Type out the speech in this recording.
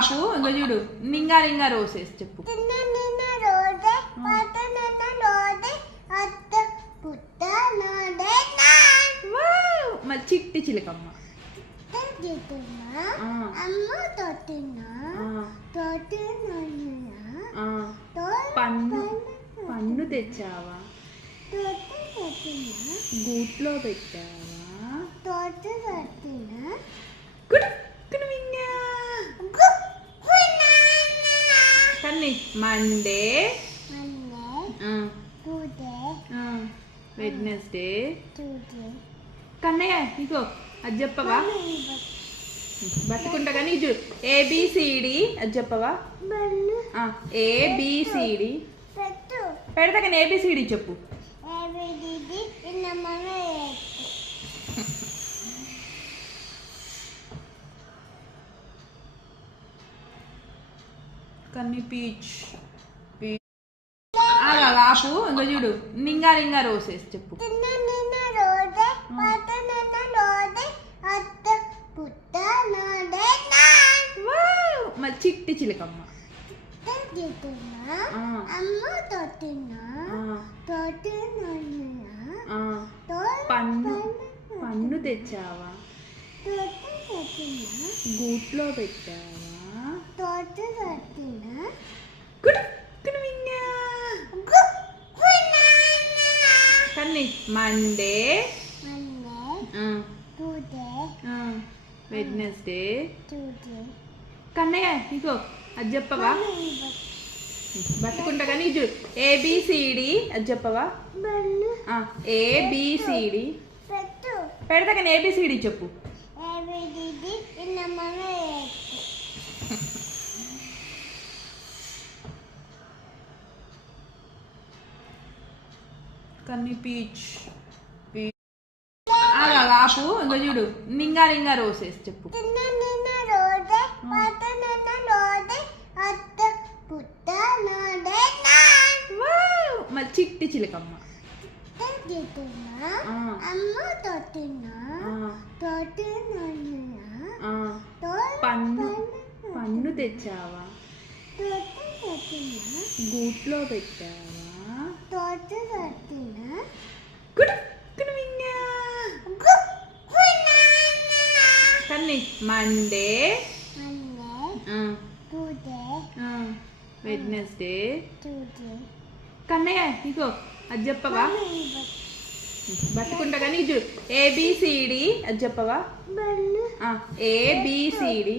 ఆపు ఇంకో చూడు నింగా నింగా రోసెస్ చెప్పు. మళ్ళీ చిట్టి చిలకమ్మ. పన్ను పన్ను తెచ్చావా, గూట్లో పెట్టావా, కన్ని మండే, వెడ్నెస్డే. కన్నయ్య ఇగో అది చెప్పవా, పట్టుకుంటా కానీ చూడు ఏబిసిడి అది చెప్పవా, ఏబిసిడి పెడతా కానీ ఏబిసిడి చెప్పు. కన్ని పీచ్ ఆపు ఇంకో చూడు నింగా నింగా రోసెస్ చెప్పు. మళ్ళీ చిట్టి చిలకమ్మ. పన్ను పన్ను తెచ్చావా, గూట్లో పెట్టావా, కన్ని మండే, వెడ్నెస్డే. కన్నయ్య ఇగో అది చెప్పవా, పట్టుకుంటా కానీ చూడు ఏబిసిడి అది చెప్పవా, ఏబిసిడి పెడతా కానీ ఏబిసిడి చెప్పు. కన్ని పీచ్ ఆపు ఇంకో చూడు నింగా నింగా రోసెస్ చెప్పు. మళ్ళీ చిట్టి చిలకమ్మ. పన్ను పన్ను తెచ్చావా, గూట్లో పెట్టావా, కన్ని మండే, వెడ్నెస్డే. కన్నయ్య ఇగో అది చెప్పవా, పట్టుకుంటా కానీ చూడు ఏబిసిడి అది చెప్పవా, ఏబిసిడి